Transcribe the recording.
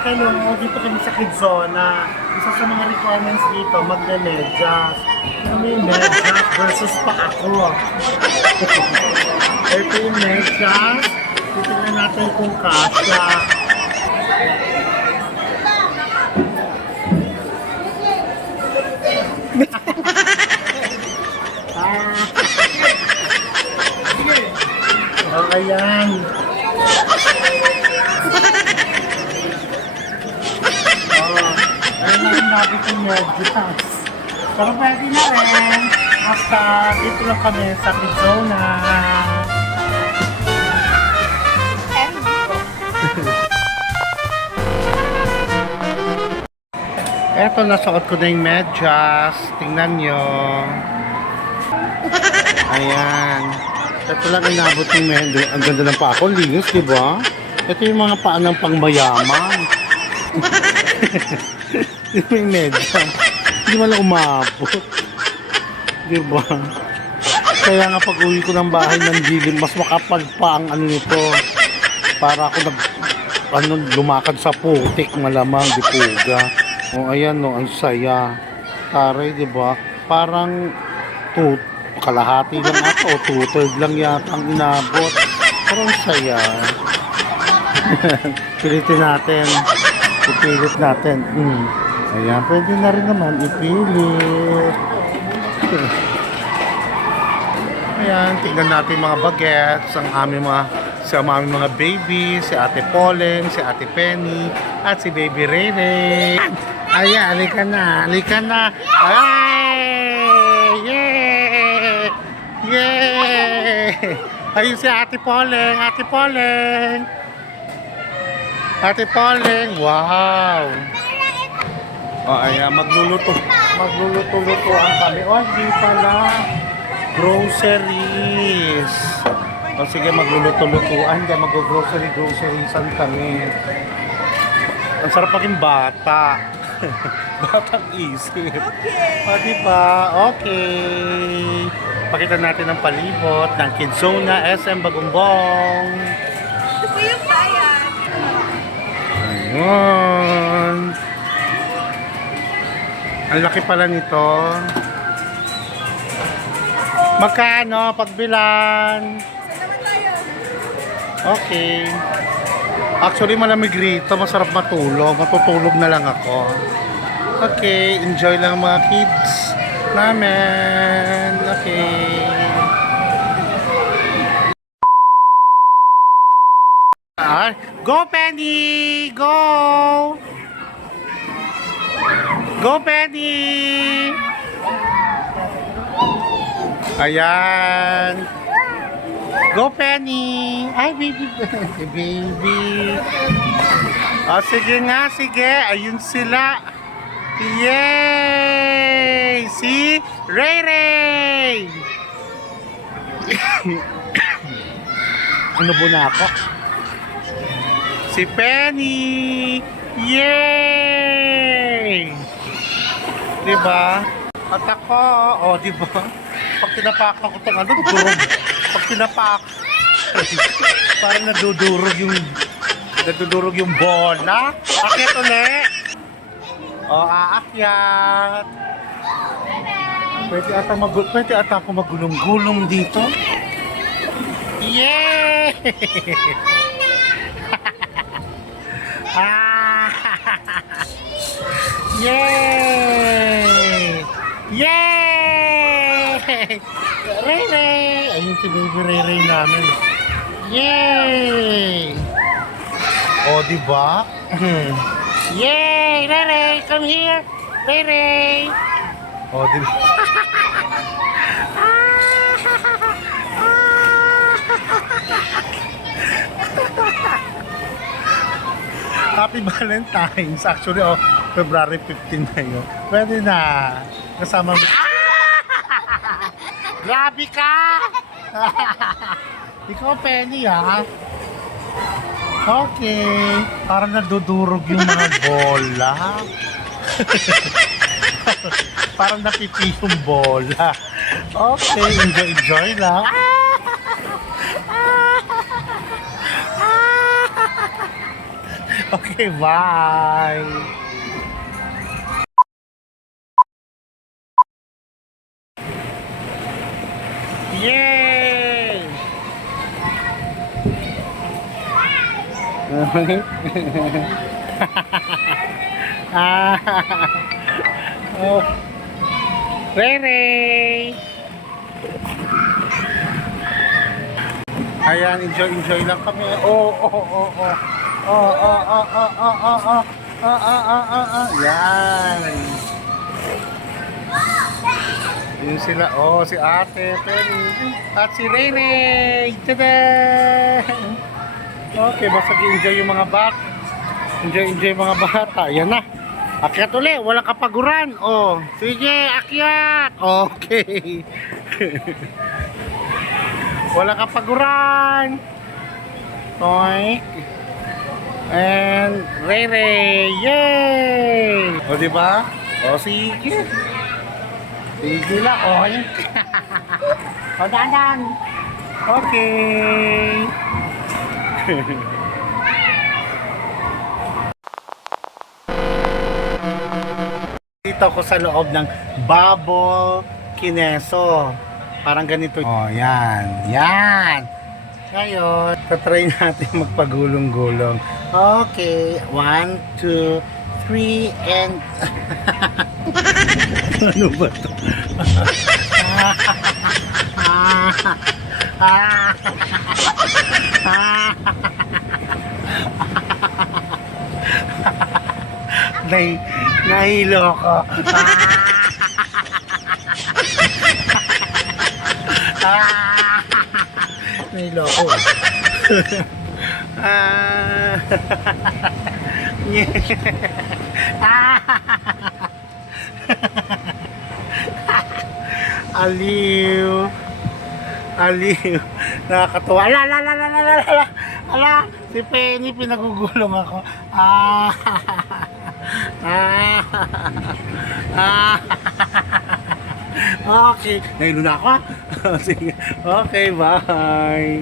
Hello, dito kami sa Kidzona. Isa sa mga requirements dito, magne-medyas. May medyas versus pa ako. Ito yung medyas. Titignan natin kung kasya. Ayan. Ayun na yung nabit yung medyas. Pero pwede na rin. Basta dito lang kami sa Kidzona. Eto, nasuot ko na yung medyas. Tingnan nyo. Ayan. Ito lang inabot yung medyas. Ang ganda ng paa ko. Linis, diba? Ito yung mga paa ng pangmayaman. Yung medyas. Hindi man lang umabot. Diba? Kaya nga pag uwi ko ng bahay ng dilim, mas makapal pa ang ano nito. Para ako lumakad sa putik, malamang, di puga. O ayan no, ang saya. Taray, di ba? Parang kalahati lang ako, two-third lang yata ang inabot. Pero ang saya. Pilitin natin. Ipilit natin. Ayan, pwede na rin naman ipilit. Ayan, tignan natin mga bagets, ang aming mga baby, si Ate Poleng, si Ate Penny, at si Baby Rere. Ayan, halika na, halika na. Ay! Yay! Yay! Ayun si Ate Poleng, Ate Poleng. Ate Poleng, wow! O, ayan, magluluto-lutoan kami. O, hindi pala. Groceries. O, sige, magluluto-lutoan. Hindi, groceries-an kami. Ang sarap maging bata. Batang isip. Okay. O, diba? Okay. Pakita natin ang palibot ng Kidzona SM Bagumbong. Ito po yung bayan. Ayun. Ang laki pala nito. Magkano pagbilan? Saan naman tayo? Okay. Actually, malamig rito. Masarap matulog. Matutulog na lang ako. Okay. Enjoy lang mga kids namin. Okay. Go, Penny! Go! Go, Penny! Ayan. Go, Penny! Ay, baby. Baby. O, sige nga, sige. Ayun sila. Yay! Si Ray Ray! Ano po na ako? Si Penny! Yay! Diba? At ako, diba? Pag tinapakan ko itong durog. Pag tinapak, parang nadudurog yung bola. Akyat ulit. Aakyat. Pwede ata ako magulong-gulong dito. Yay! Yay! Yay! Ray Ray! Ayun si Baby Ray Ray namin. Yay! O, diba? Yay! Ray Ray! Come here! Ray Ray! O, diba? Happy Valentine's. Actually, February 15 na yun. Pwede na. Kasama mo. Grabe ka! Ikaw, Penny, ha? Okay. Parang nadudurog yung mga bola. Parang napipi yung bola. Okay, enjoy lang. Okay, bye. Yay! Oh. Rere! Ayan, enjoy lang kami. Yan. Yun sila. Oh, si Ate Penny. At si Rene. Tada! Okay, basta enjoy yung mga bata. Enjoy yung mga bata. Yan na. Akyat ulit. Walang kapaguran. Oh, sige, akyat. Okay. Walang kapaguran. Toink. And Rere. Yay! O, diba? O, sige. Sige lang. Oink. O, dandan. Okay. Dito ako sa loob ng Bubble Kineso. Parang ganito. Oh, yan. Yan. Ngayon, tatry natin magpagulong-gulong. Okay. 1, 2, 3, and... Ano ba ito? Nahilo ko. Nahilo ko. Aliw. Aliw. Nakakatuwa. Ala, si Penny, pinagugulong ako. Okay. Ngayon na ako. Sige. Okay, bye.